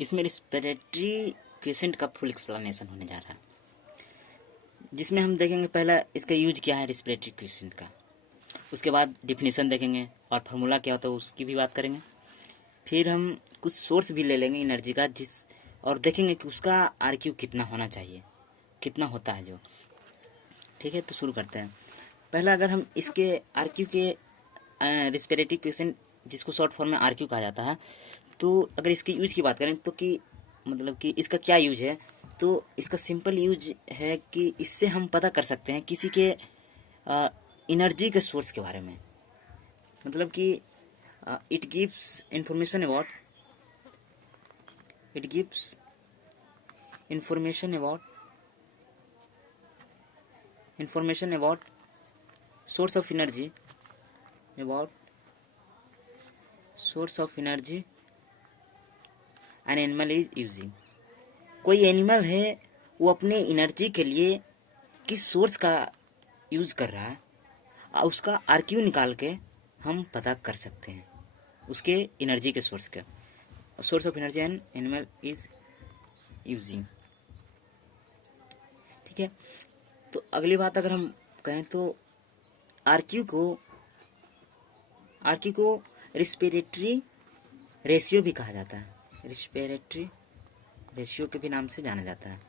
इसमें respiratory question का full explanation होने जा रहा है, जिसमें हम देखेंगे पहला इसका यूज क्या है रिस्पिरेटरी क्वेश्चन का, उसके बाद डिफिनीसन देखेंगे और फार्मूला क्या होता है उसकी भी बात करेंगे। फिर हम कुछ सोर्स भी ले लेंगे एनर्जी का और देखेंगे कि उसका आरक्यू कितना होना चाहिए, कितना होता है जो। ठीक है, तो शुरू करते हैं। पहला अगर हम इसके आरक्यू के रिस्पिरेटरी क्वेश्चन जिसको शॉर्ट फॉर्म में आरक्यू कहा जाता है, तो अगर इसके यूज की बात करें तो कि मतलब कि इसका क्या यूज है, तो इसका सिंपल यूज है कि इससे हम पता कर सकते हैं किसी के एनर्जी के सोर्स के बारे में। मतलब कि it gives information about information about source of energy an animal is using। कोई एनिमल है वो अपने एनर्जी के लिए किस सोर्स का यूज़ कर रहा है, उसका आरक्यू निकाल के हम पता कर सकते हैं उसके एनर्जी के सोर्स का। Source of energy an animal is using. ठीक है, तो अगली बात अगर हम कहें तो आरक्यू को रिस्पिरेटरी रेशियो भी कहा जाता है, रिस्पिरेटरी रेशियो के भी नाम से जाना जाता है।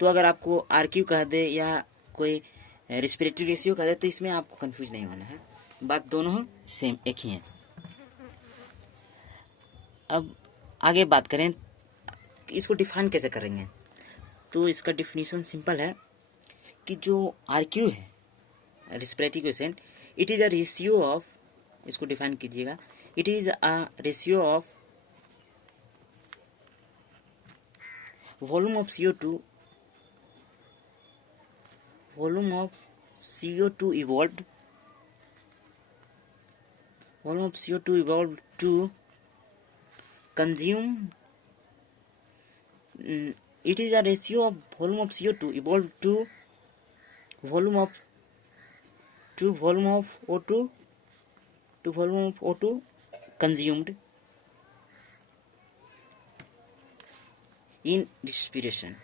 तो अगर आपको आरक्यू कह दे या कोई रिस्पिरेटरी रेशियो कह दे तो इसमें आपको कंफ्यूज नहीं होना है, बात दोनों सेम एक ही है। अब आगे बात करें इसको डिफाइन कैसे करेंगे, तो इसका डिफिनीशन सिंपल है कि जो आरक्यू है respiratory question, it is a ratio of, इसको डिफाइन कीजिएगा, it is a ratio of volume of CO2 evolved to consume, it is a ratio of volume of CO2 evolved to volume of O2 consumed in respiration.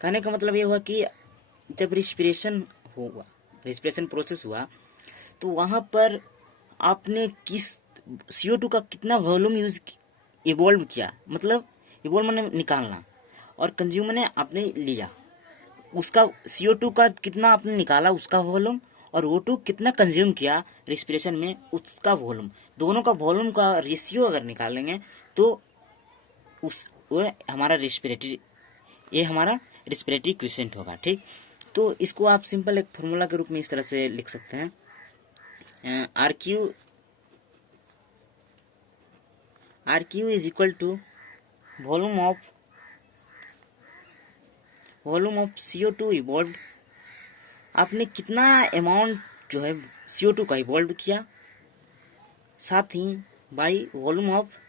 कहने का मतलब ये हुआ कि जब respiration process हुआ तो वहाँ पर आपने किस CO2 का कितना वॉल्यूम इवॉल्व किया, मतलब इवॉल्व मैंने निकालना, और कंज्यूमर ने आपने लिया उसका CO2 का कितना आपने निकाला उसका वॉल्यूम, और O2 कितना कंज्यूम किया रिस्पिरेशन में उसका वॉल्यूम, दोनों का वॉल्यूम का रेशियो अगर निकालेंगे तो वो हमारा रिस्पिरेटरी क्वेश्चन होगा। ठीक, तो इसको आप सिंपल एक फार्मूला के रूप में इस तरह से लिख सकते हैं, RQ is equal to volume of CO2 evolve. आपने कितना अमाउंट जो है CO2 का इवॉल्व किया, साथ ही by volume of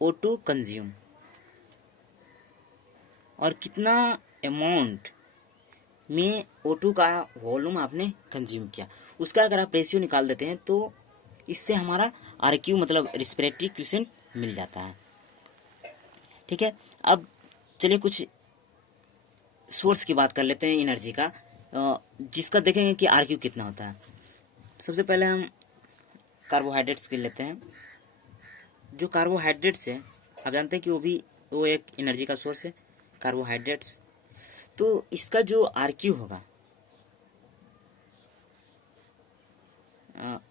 O2 consume, और कितना अमाउंट में O2 का वॉल्यूम आपने कंज्यूम किया, उसका अगर आप रेशियो निकाल देते हैं तो इससे हमारा आरक्यू मतलब रिस्पिरेटरी क्वेश्चन मिल जाता है। ठीक है, अब चलिए कुछ सोर्स की बात कर लेते हैं एनर्जी का, जिसका देखेंगे कि आरक्यू कितना होता है। सबसे पहले हम कार्बोहाइड्रेट्स के लेते हैं। जो कार्बोहाइड्रेट्स है आप जानते हैं कि वो एक एनर्जी का सोर्स है कार्बोहाइड्रेट्स। तो इसका जो आरक्यू होगा,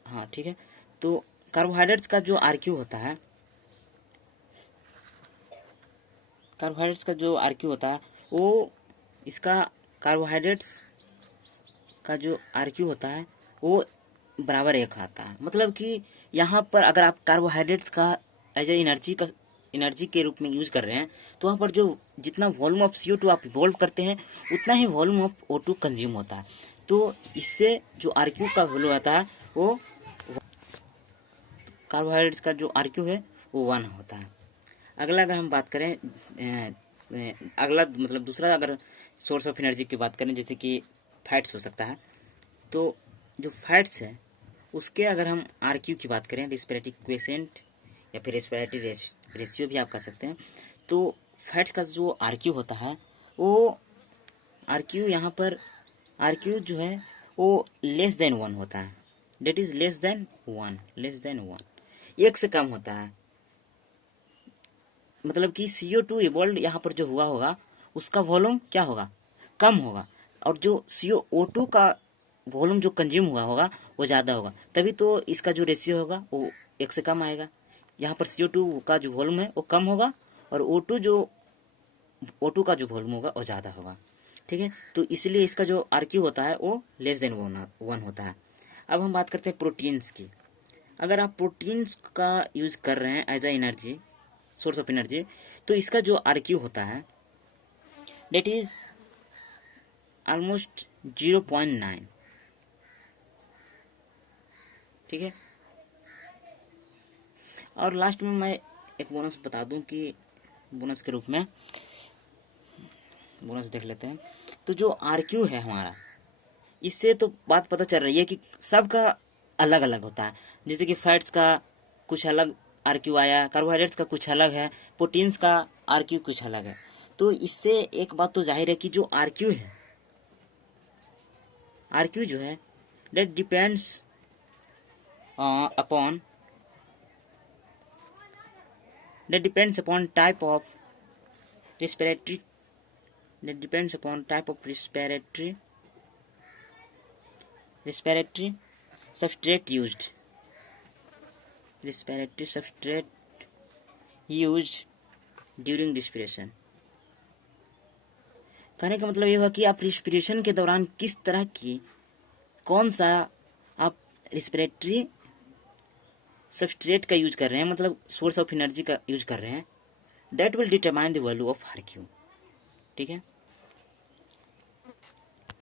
हाँ ठीक है, तो कार्बोहाइड्रेट्स का जो आरक्यू होता है, वो इसका कार्बोहाइड्रेट्स का जो आरक्यू होता है वो बराबर एक आता है। मतलब कि यहाँ पर अगर आप कार्बोहाइड्रेट्स का एज ए एनर्जी के रूप में यूज कर रहे हैं तो वहाँ पर जो जितना वॉल्यूम ऑफ CO2 आप इवॉल्व करते हैं उतना ही वॉल्यूम ऑफ O2 कंज्यूम होता है। तो इससे जो आरक्यू का वैल्यू आता है वो कार्बोहाइड्रेट्स का जो आरक्यू है वो 1 होता है। अगला अगर हम बात करें अगला मतलब दूसरा अगर सोर्स ऑफ एनर्जी की बात करें, जैसे कि फैट्स हो सकता है, तो जो फैट्स है उसके अगर हम आरक्यू की बात करें रिस्पिरेटरी क्वेश्चन या फिर रेस्पिरेटरी रेशियो भी आप कह सकते हैं। तो फैट्स का जो आरक्यू होता है वो आरक्यू यहाँ पर आरक्यू जो है वो लेस देन 1 होता है, डेट इज लेस देन 1, एक से कम होता है। मतलब कि CO2 इवॉल्व यहाँ पर जो हुआ होगा उसका वॉल्यूम क्या होगा, कम होगा, और जो CO2 का वॉल्यूम जो कंज्यूम हुआ होगा वो ज़्यादा होगा, तभी तो इसका जो रेशियो होगा वो एक से कम आएगा। यहाँ पर CO2 का जो वॉल्यूम है वो कम होगा और O2 का जो वॉल्यूम होगा वो ज़्यादा होगा। ठीक है, तो इसलिए इसका जो आरक्यू होता है वो लेस देन 1 होता है। अब हम बात करते हैं प्रोटीन्स की। अगर आप प्रोटीन्स का यूज़ कर रहे हैं as a energy, source of energy, तो इसका जो आरक्यू होता है डेट इज ऑलमोस्ट 0.9। ठीक है, और लास्ट में मैं एक बोनस बता दूं कि बोनस के रूप में बोनस देख लेते हैं। तो जो आरक्यू है हमारा, इससे तो बात पता चल रही है कि सबका अलग अलग होता है। जैसे कि फैट्स का कुछ अलग आरक्यू आया, कार्बोहाइड्रेट्स का कुछ अलग है, प्रोटीन्स का आरक्यू कुछ अलग है। तो इससे एक बात तो जाहिर है कि जो आरक्यू है, आरक्यू जो है that depends upon type of respiratory that depends upon type of respiratory substrate used during respiration। कहने का मतलब ये हुआ कि आप रिस्पिरेशन के दौरान किस तरह की कौन सा आप रिस्पिरेटरी सबस्ट्रेट का यूज कर रहे हैं, मतलब सोर्स ऑफ एनर्जी का यूज कर रहे हैं, that will determine the value of RQ. ठीक है।